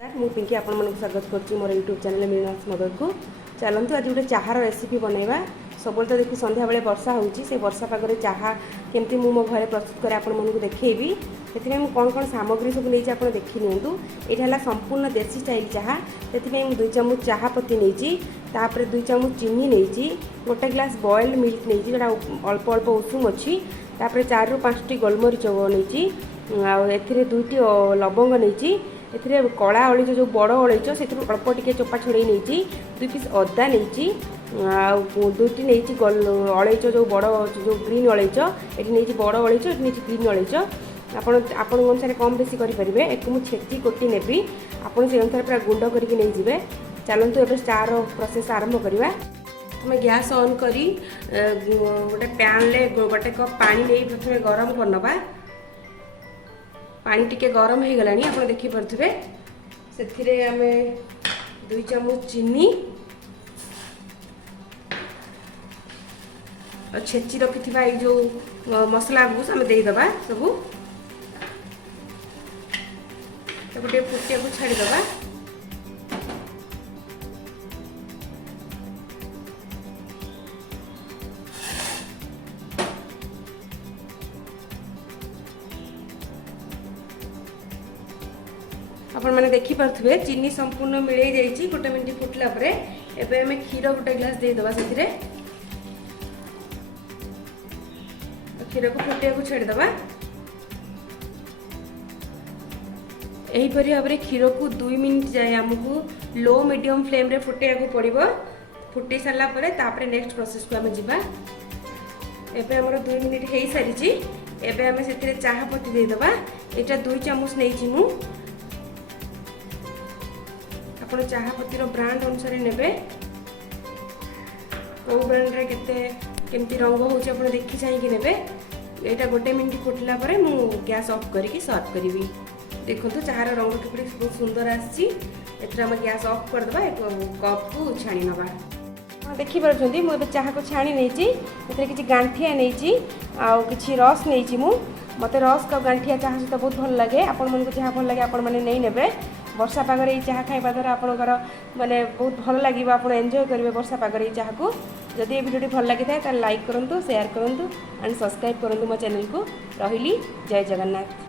ମୁଁ ପିଙ୍କି ଆପଣମାନଙ୍କୁ ସ୍ୱାଗତ କରୁଛି ମୋର ୟୁଟ୍ୟୁବ୍ ଚ୍ୟାନେଲ୍ ମିଳିନାଥ ମଦତ को चलतु आज गोटे चाहार रेसिपी बनैबा सब तो देखिए संध्या बेले वर्षा होची से वर्षा पागरे चाहा केमती मु मो घरे प्रस्तुत करे आपण मनकु देखैबी सेति में कौन कौन सामग्री सब नहीं आपण देखि नियंतु एटा हला संपूर्ण देसी स्टाइल चाहा सेति में 2 चम्मच चाहा पत्ती नैची तापर 2 चम्मच चीनी नैची गोटे ग्लास बॉइल्ड मिल्क नैची जोटा अल्प अल्प उषुम अच्छी तापर 4 ରୁ 5 टी गोलमरीच नैची आ एथिरे 2टी लवंग नैची एथिरे कला अलैच जो बड़ अलैच से अल्प टिके चोपा छोड़े नहीं 2 पीस अदा नहीं दुईटी नहीं अलैच जो बड़ जो ग्रीन अलैच ये नहीं बड़ अलैच ये नहीं ग्रीन अलैच आपण अनुसार कम बेसी करेंगे एक मुझे छेची कोटी नेबी आपड़ से अनुसार पूरा गुंड करके नहीं जाए। चलतु ए स्टार प्रोसेस आरंभ करवा आम गैस ऑन करी गोटे पैन ले गोटे कप पानी नहीं प्रथम गरम करनबा पानी टिके गरम हो गलानी आप देखी पारे से आम 2 चम्मच चीनी और छेची रखि जो मसला को आम देदेबा सबू गोटे फुटिया को छाड़ीदबा आपण मैंने देखी पारे चीनी संपूर्ण मिले जाइए गोटे मिनट फुटला परे एबे हमें क्षीर गोटे ग्लास देदेबा से क्षीर को फुटिया को छाड़ीदबा यहीपरी भाव में क्षीर को 2 मिनिट जाए आमको लो मीडियम फ्लेम रे फुटे को पड़ो फुटे सारा पर नेक्स्ट प्रोसेस को आम जावा एबे हमर 2 मिनिट हो सारी एबे आम से चाहा पत्ती देदेबा यहाँ 2 चम्मच नहीं मु आप चाहा पत्तीर ब्रांड अनुसार ने कौ ब्रांड रे केमती रंग हो देखी चाहिए ने यहाँ गोटे मिनट फुटला मु गैस ऑफ करके सर्व करी देखो चाहार रंग किपरि बहुत सुंदर आसी गैस ऑफ करदे एक कप को छाणी नवा देखी पार्टी मुझे चाहा को छाणी नहीं किसी गांठिया नहीं कि रस नहीं मत रस का गांठिया चाहा सहित बहुत भल लगे आपण मन को जहाँ भल लगे आपण मैंने नहीं ने वर्षा पागर ये चाहा खाइबा द्वारा आपंकर माने बहुत भल लगे आप एंजॉय करेंगे वर्षा पागर ये चाहा को जदि ये वीडियो भल लगी था लाइक करूँ शेयर करूँ एंड सब्सक्राइब करूँ मो चैनल को रही जय जगन्नाथ।